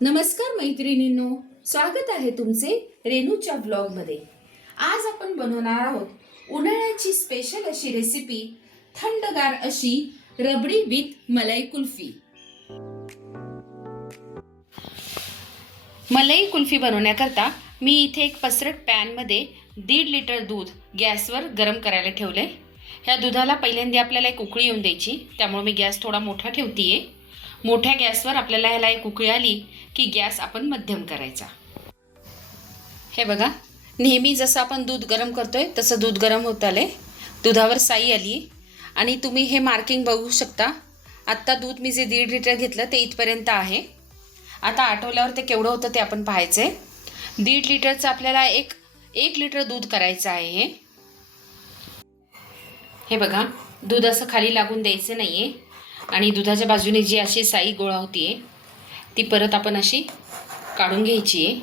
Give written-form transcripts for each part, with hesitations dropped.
नमस्कार मैत्रिणींनो, स्वागत आहे तुमचे रेणूच्या ब्लॉगमध्ये। आज आपण बनवणार आहोत उन्हाळ्याची स्पेशल अशी रेसिपी, थंडगार अशी रबडी विथ मलाई कुल्फी। मलाई कुल्फी बनवण्याकरता मी इथे एक पसरट पॅन मध्ये 1.5 लिटर दूध गॅसवर गरम करायला ठेवले। ह्या दुधाला पहिल्यांदा आपल्याला एक उकळी येऊन द्यायची, त्यामुळे मी गॅस थोडा मोठा ठेवतीये। मोठ्या गॅसवर आपल्याला ह्याला एक उकळी आली की गॅस आपण मध्यम करायचा। हे बघा, नेहमी जसं आपण दूध गरम करतोय तसं दूध गरम होत आले, दुधावर साई आली आणि तुम्ही हे मार्किंग बघू शकता। आत्ता दूध मी जे 1.5 लिटर घेतलं ते इथपर्यंत आहे। आता आठवल्यावर ते केवढं होतं ते आपण पाहायचंय। 1.5 लिटरचं आपल्याला एक लिटर दूध करायचं आहे। हे बघा, दूध असं खाली लागून द्यायचं नाहीये आणि दुधाच्या बाजूने जी अशी साई गोळा होतीये ती परत आपण अशी काढून घ्यायची आहे,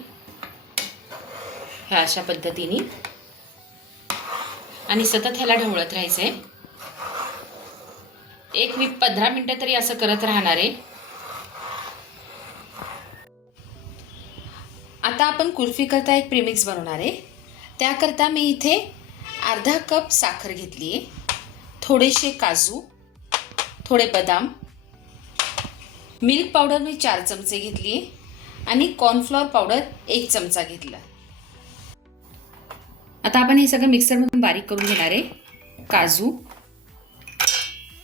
ह्या अशा पद्धतीने, आणि सतत ह्याला ढवळत राहायचंय। मी 15 मिनिटं तरी असं करत राहणार आहे। आता आपण कुल्फी करता एक प्रीमिक्स बनवणार आहे। त्याकरता मी इथे अर्धा कप साखर घेतली आहे, थोडेसे काजू, थोडे बदाम, मिल्क पावडर मी 4 चमचे घेतली आहे आणि कॉर्नफ्लॉवर पावडर 1 चमचा घेतला। आता आपण हे सगळं मिक्सरमधून बारीक करून घेणार आहे। काजू,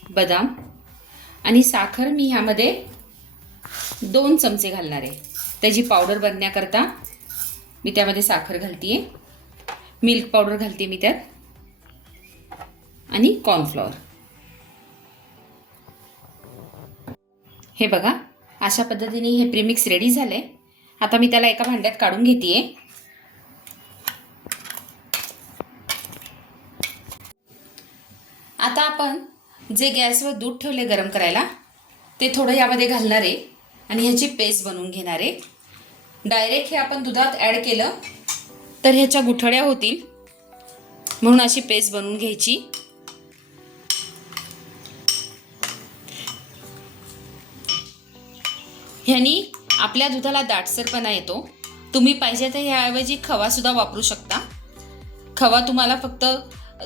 बदाम आणि साखर मी ह्यामध्ये 2 चमचे घालणार आहे। त्याची पावडर बनण्याकरता मी त्यामध्ये साखर घालतीये, मिल्क पावडर घालते मी त्यात, आणि कॉर्नफ्लॉवर। हे बघा, अशा पद्धतीने हे प्रीमिक्स रेडी झाले। आता मी त्याला एका भांड्यात काढून घेतेय। आता आपण जे गॅसवर दूध ठेवले गरम करायला ते थोडं यामध्ये घालणार आहे आणि ह्याची पेस्ट बनवून घेणार आहे। डायरेक्ट हे आपण दुधात ॲड केलं तर ह्याच्या गुठळ्या होतील, म्हणून अशी पेस्ट बनवून घ्यायची। ह्यानी आपल्या दुधाला दाटसरपणा येतो। तुम्ही पाहिजे तर ह्याऐवजी खवा सुद्धा वापरू शकता। खवा तुम्हाला फक्त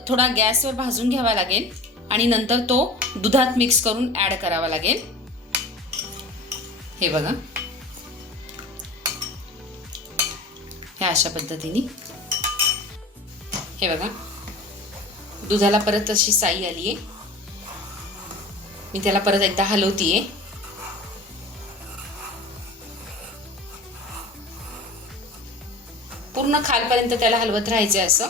थोडा गॅसवर भाजून घ्यावा लागेल आणि नंतर तो दुधात मिक्स करून ॲड करावा लागेल। हे बघा, ह्या अशा पद्धतीने। हे बघा, दुधाला परत अशी साई आली आहे। मी त्याला परत एकदा हलवतीये। पूर्ण खालपर्यंत त्याला हलवत राहायचे। असं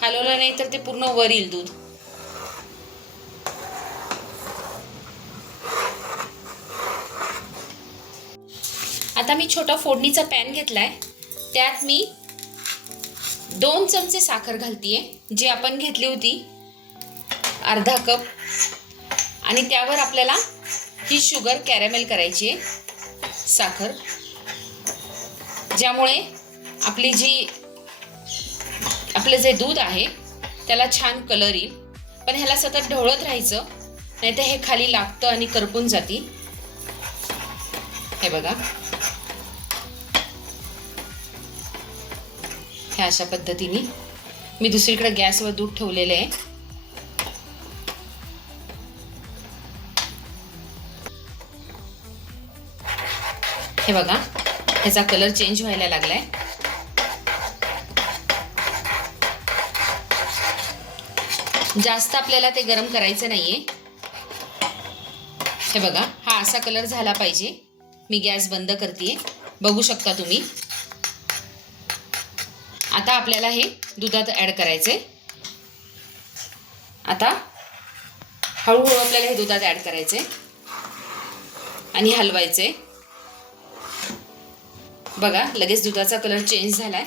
हलवलं नाही तर ते पूर्ण वर येईल दूध। आता मी छोटा फोडणीचा पॅन घेतलाय, त्यात मी 2 चमचे साखर घालतीये, जी आपण घेतली होती अर्धा कप, आणि त्यावर आपल्याला ही शुगर कॅरेमेल करायची आहे, साखर, ज्यामुळे आपलं जे दूध आहे त्याला छान कलर येईल। पण ह्याला सतत ढवळत राहायचं, नाहीतर हे खाली लागतं आणि करपून जाती। हे बघा, ह्या अशा पद्धतीने मी दुसरीकडे गॅसवर दूध ठेवलेलं आहे। हे बघा, ह्याचा कलर चेंज व्हायला लागलाय। जास्त आपल्याला ते गरम करायचं नाहीये। हे बघा, हा असा कलर झाला पाहिजे। मी गॅस बंद करतेय, बघू शकता तुम्ही। आता आपल्याला हे दुधात ॲड करायचंय। आता हळूहळू आपल्याला हे दुधात ॲड करायचंय आणि हलवायचंय। बघा, लगेच दुधाचा कलर चेंज झालाय।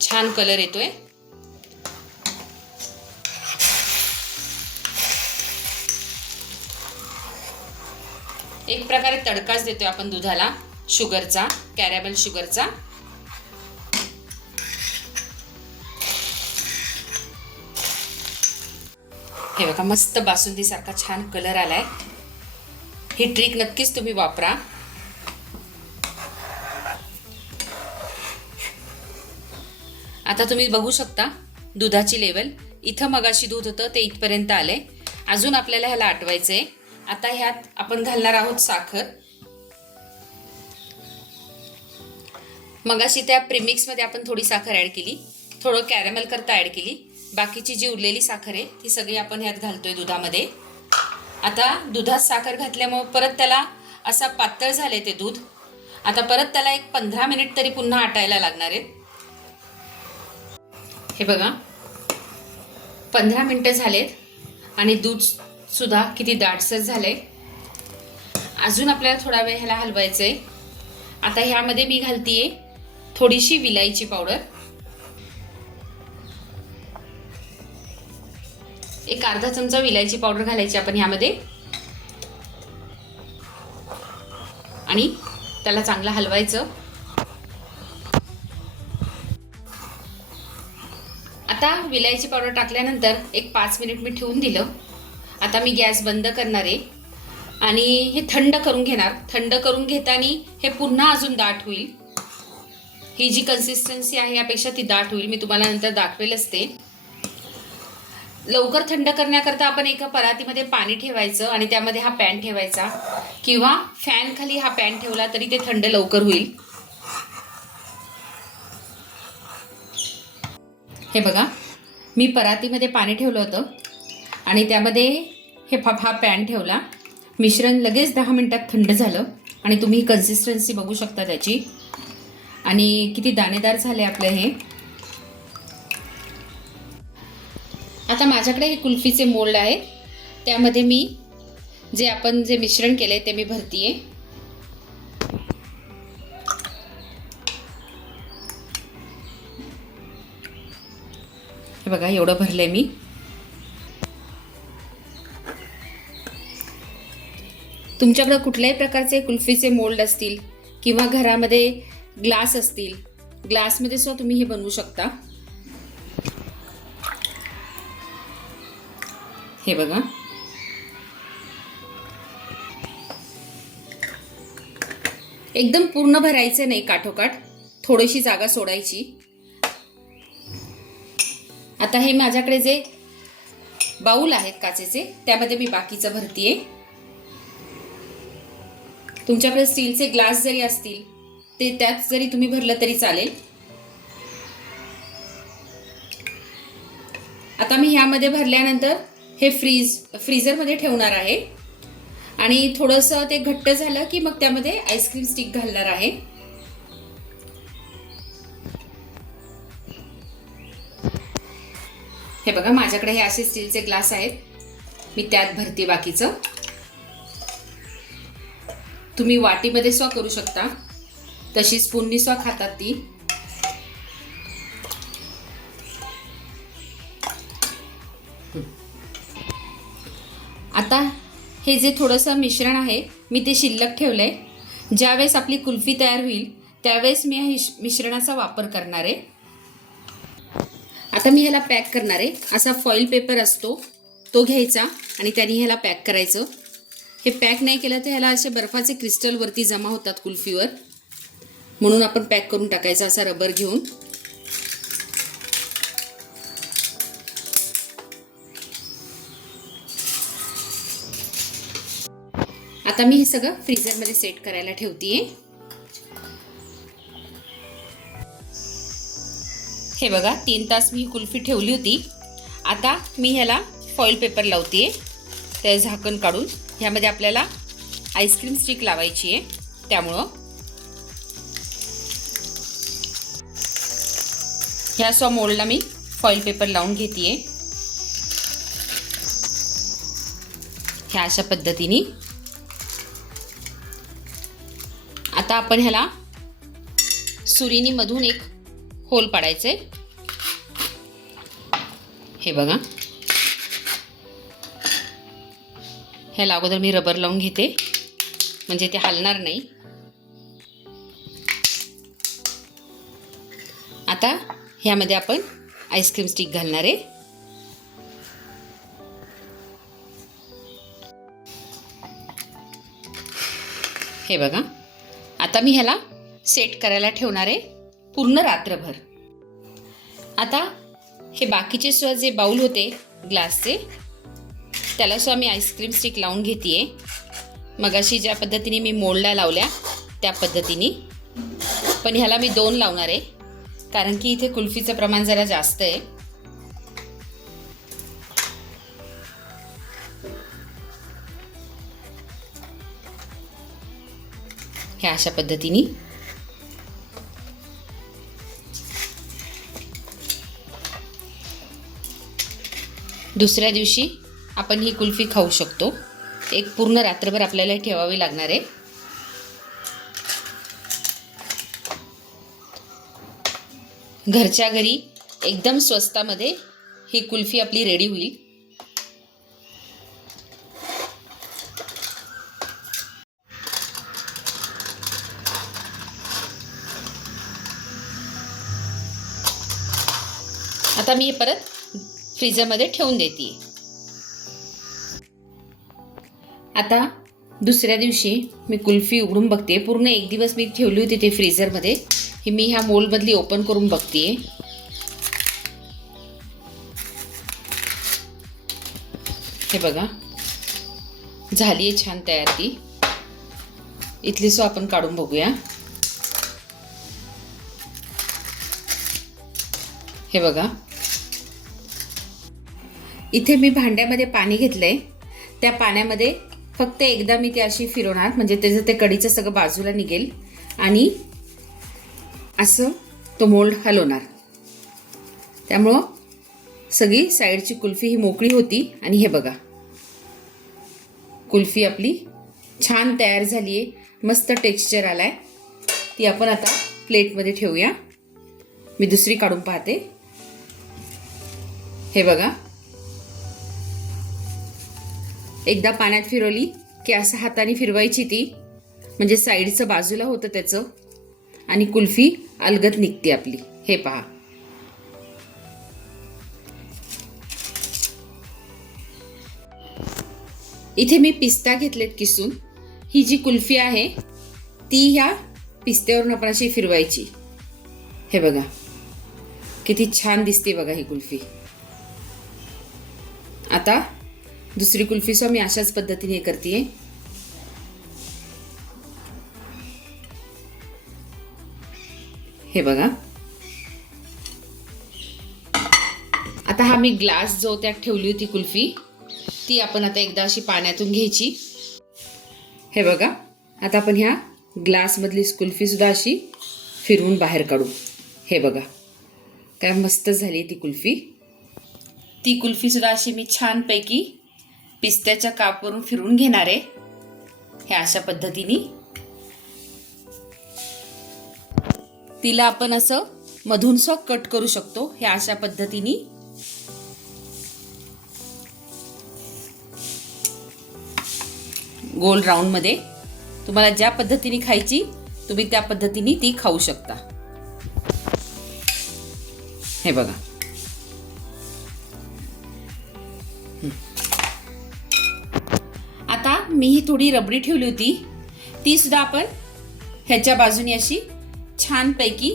छान कलर येतोय। एक प्रकारे तडकाच देतोय आपण दुधाला शुगरचा, कॅरेमेल शुगरचा। हे बघा मस्त बासुंदीसारखा छान कलर आलाय. ही ट्रिक नक्कीच तुम्ही वापरा. आता तुम्ही बघू शकता दुधाची लेवल. इथं मगाशी दूध होतं ते इथपर्यंत आलंय. अजून आपल्याला ह्याला आटवायचंय. आता ह्यात आपण घालणार आहोत साखर. मगाशी त्या प्रीमिक्समध्ये आपण थोडी साखर ॲड केली, थोडं कॅरमेल करता ॲड केली. बाकीची जी उरलेली साखर आहे ती सगळी आपण ह्यात घालतोय दुधामध्ये. आता दुधात साखर घातल्यामुळे परत त्याला असा पातळ झाले ते दूध. आता परत त्याला एक 15 मिनिट तरी पुन्हा आटायला लागणार आहेत. हे बघा 15 मिनिटं झालेत आणि दूध सुद्धा किती दाटसर झालंय. अजून आपल्याला थोडा वेळ ह्याला हलवायचंय. आता ह्यामध्ये मी घालतीये थोडीशी विलायची पावडर. एक अर्धा चमचा विलायची पावडर घालायची आपण ह्यामध्ये आणि त्याला चांगलं हलवायचं. आता विलायची पावडर टाकल्यानंतर एक 5 मिनिट मी ठेवून दिलं. आता मी गॅस बंद करणार आहे आणि हे थंड करून घेणार. थंड करून घेताना हे पुन्हा अजून दाट होईल. ही जी कन्सिस्टन्सी आहे यापेक्षा ती दाट होईल. मी तुम्हाला नंतर दाखवेलच ते. लवकर थंड करण्याकरता आपण एका परातीमध्ये पाणी ठेवायचं आणि त्यामध्ये हा पॅन ठेवायचा किंवा फॅन खाली हा पॅन ठेवला तरी ते थंड लवकर होईल. हे बघा मी परातीमध्ये पाणी ठेवलं होतं आणि त्यामध्ये हा पॅन ठेवला. मिश्रण लगेच 10 मिनिटात थंड झालं आणि तुम्ही कन्सिस्टन्सी बघू शकता त्याची आणि किती दाणेदार झाले आपलं हे. आता माझ्याकडे हे कुल्फीचे मोल्ड आहे. त्यामध्ये मी आपण जे मिश्रण केले ते मी भरतीये. हे बघा एवढं भरलंय मी. तुमच्याकडे कुठल्याही प्रकारचे कुल्फीचे मोल्ड असतील किंवा घरामध्ये ग्लास असतील, ग्लासमध्ये सुद्धा तुम्ही हे बनवू शकता. हे बघा एकदम पूर्ण भरायचं नाही, काठोकाठ थोडीशी जागा सोडायची. आता हे माझ्याकडे जे बाउल आहेत काचेचे त्यामध्ये मी बाकीचं भरतीये. तुमच्याकडे स्टीलचे ग्लास जरी असतील ते त्यात जरी तुम्ही भरलं तरी चालेल. आता मी ह्यामध्ये भरल्यानंतर हे फ्रीजरमध्ये ठेवणार आहे आणि थोडंसं ते घट्ट झालं की मग त्यामध्ये आईस्क्रीम स्टिक घालणार आहे. हे बघा माझ्याकडे हे असे स्टीलचे ग्लास आहेत. मी त्यात भरते बाकीचं. तुम्ही वाटीमध्ये सुद्धा करू शकता. तशी स्पूननी सुद्धा खातात ती. आता हे जे थोडंसं मिश्रण आहे मी ते शिल्लक ठेवलंय. ज्यावेळेस आपली कुल्फी तयार होईल त्यावेळेस मी या मिश्रणाचा वापर करणार आहे. आता मी ह्याला पॅक करणार आहे. असा फॉईल पेपर असतो तो घ्यायचा आणि त्याने ह्याला पॅक करायचं. हे पॅक नाही केलं तर ह्याला असे बर्फाचे क्रिस्टल वरती जमा होतात कुल्फीवर, म्हणून आपण पॅक करून टाकायचा असा रबर घेऊन. आता मी हे सगळं फ्रीजरमध्ये सेट करायला ठेवतेय. हे बघा 3 तास मी कुल्फी ठेवली होती. आता मी ह्याला फॉईल पेपर लावतेय. ते झाकण काढून ह्यामध्ये आपल्याला आईस्क्रीम स्टिक लावायची आहे. त्यामुळं ह्या मोल्डला मी फॉईल पेपर लावून घेतेय. ह्या अशा पद्धतीने. आता आपण ह्याला सुरीनी मधून एक होल पाडायचे. हे बघा ह्याला अगोदर मी रबर लावून घेते म्हणजे ते हलणार नाही. आता ह्यामध्ये आपण आईस्क्रीम स्टिक घालणार आहे. हे बघा, आता मी ह्याला सेट करायला ठेवणार आहे पूर्ण रात्रभर. आता हे बाकीचे सुद्धा जे बाउल होते ग्लासचे, त्याला सुद्धा मी आईस्क्रीम स्टिक लावून घेते आहे. मगाशी ज्या पद्धतीने मी मोल्डला लावल्या त्या पद्धतीने, पण ह्याला मी 2 लावणार आहे कारण की इथे कुल्फीचं प्रमाण जरा जास्त आहे. ह्या अशा पद्धतीने दुसऱ्या दिवशी आपण ही कुल्फी खाऊ शकतो. एक पूर्ण रात्रभर आपल्याला ठेवावी लागणार आहे. घरच्या घरी एकदम स्वस्तामध्ये ही कुल्फी आपली रेडी होईल. आता मी हे परत फ्रीजरमध्ये ठेवून देते. आता दुसऱ्या दिवशी मी कुल्फी उघडून बघते. पूर्ण एक दिवस मी ठेवली होती ते फ्रीजरमध्ये. ही मी ह्या मोल्डमधली ओपन करून बघते. हे बघा, झाली आहे छान तयार ती. इथली सो आपण काढून बघूया. हे बघा, इथे मी भांड्यामध्ये पाणी घेतलंय. त्या पाण्यामध्ये फक्त एकदा मी ती अशी फिरवणार, म्हणजे त्याचं ते कडीचं सगळं बाजूला निघेल आणि असं तो मोल्ड हलवणार. त्यामुळं सगळी साईडची कुल्फी ही मोकळी होती. आणि हे बघा, कुल्फी आपली छान तयार झाली आहे. मस्त टेक्स्चर आलाय. ती आपण आता प्लेटमध्ये ठेवूया. मी दुसरी काढून पाहते. हे बघा, एकदा पाण्यात फिरवली की असं हाताने फिरवायची ती, म्हणजे साईडचं बाजूला होतं त्याचं, आणि कुल्फी अलगद निघते आपली. हे पहा, इथे मी पिस्ता घेतलेत किसून. ही जी कुल्फी आहे ती ह्या पिस्त्यावरून आपण अशी फिरवायची. हे बघा किती छान दिसते बघा ही कुल्फी. आता दुसरी कुल्फी सो मी अशाच पद्धतीने करते. हे बघा, आता हा मी ग्लास जो त्यात ठेवली होती कुल्फी, ती आपण आता एकदा अशी पाण्यातून घ्यायची. हे बघा, आता आपण ह्या ग्लासमधली कुल्फी सुद्धा अशी फिरवून बाहेर काढू. हे बघा काय मस्त झाली ती कुल्फी. ती कुल्फी सुद्धा अशी मी छानपैकी पिस्त्याच्या कापवरून फिरवून घेणार आहे. ह्या अशा पद्धतीने तिला आपण असं मधून सो कट करू शकतो. ह्या अशा पद्धतीने गोल राऊंड मध्ये तुम्हाला ज्या पद्धतीने खायची तुम्ही त्या पद्धतीने ती खाऊ शकता. हे बघा, आता मी ही थोडी रबडी ठेवली होती, ती सुद्धा आपण ह्याच्या बाजूने अशी छानपैकी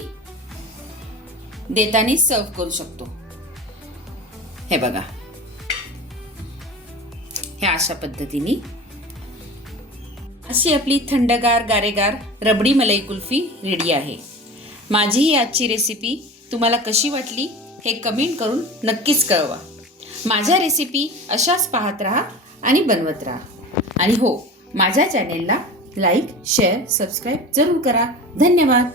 देताना सर्व करू शकतो. हे बघा, ह्या अशा पद्धतीने अशी आपली थंडगार गारेगार रबडी मलाई कुल्फी रेडी आहे. माझी ही आजची रेसिपी तुम्हाला कशी वाटली हे कमेंट करून नक्कीच कळवा. माझ्या रेसिपी अशाच पाहत राहा आणि बनवत राहा. आणि हो, माझ्या चॅनेलला लाईक, शेअर, सबस्क्राईब जरूर करा. धन्यवाद.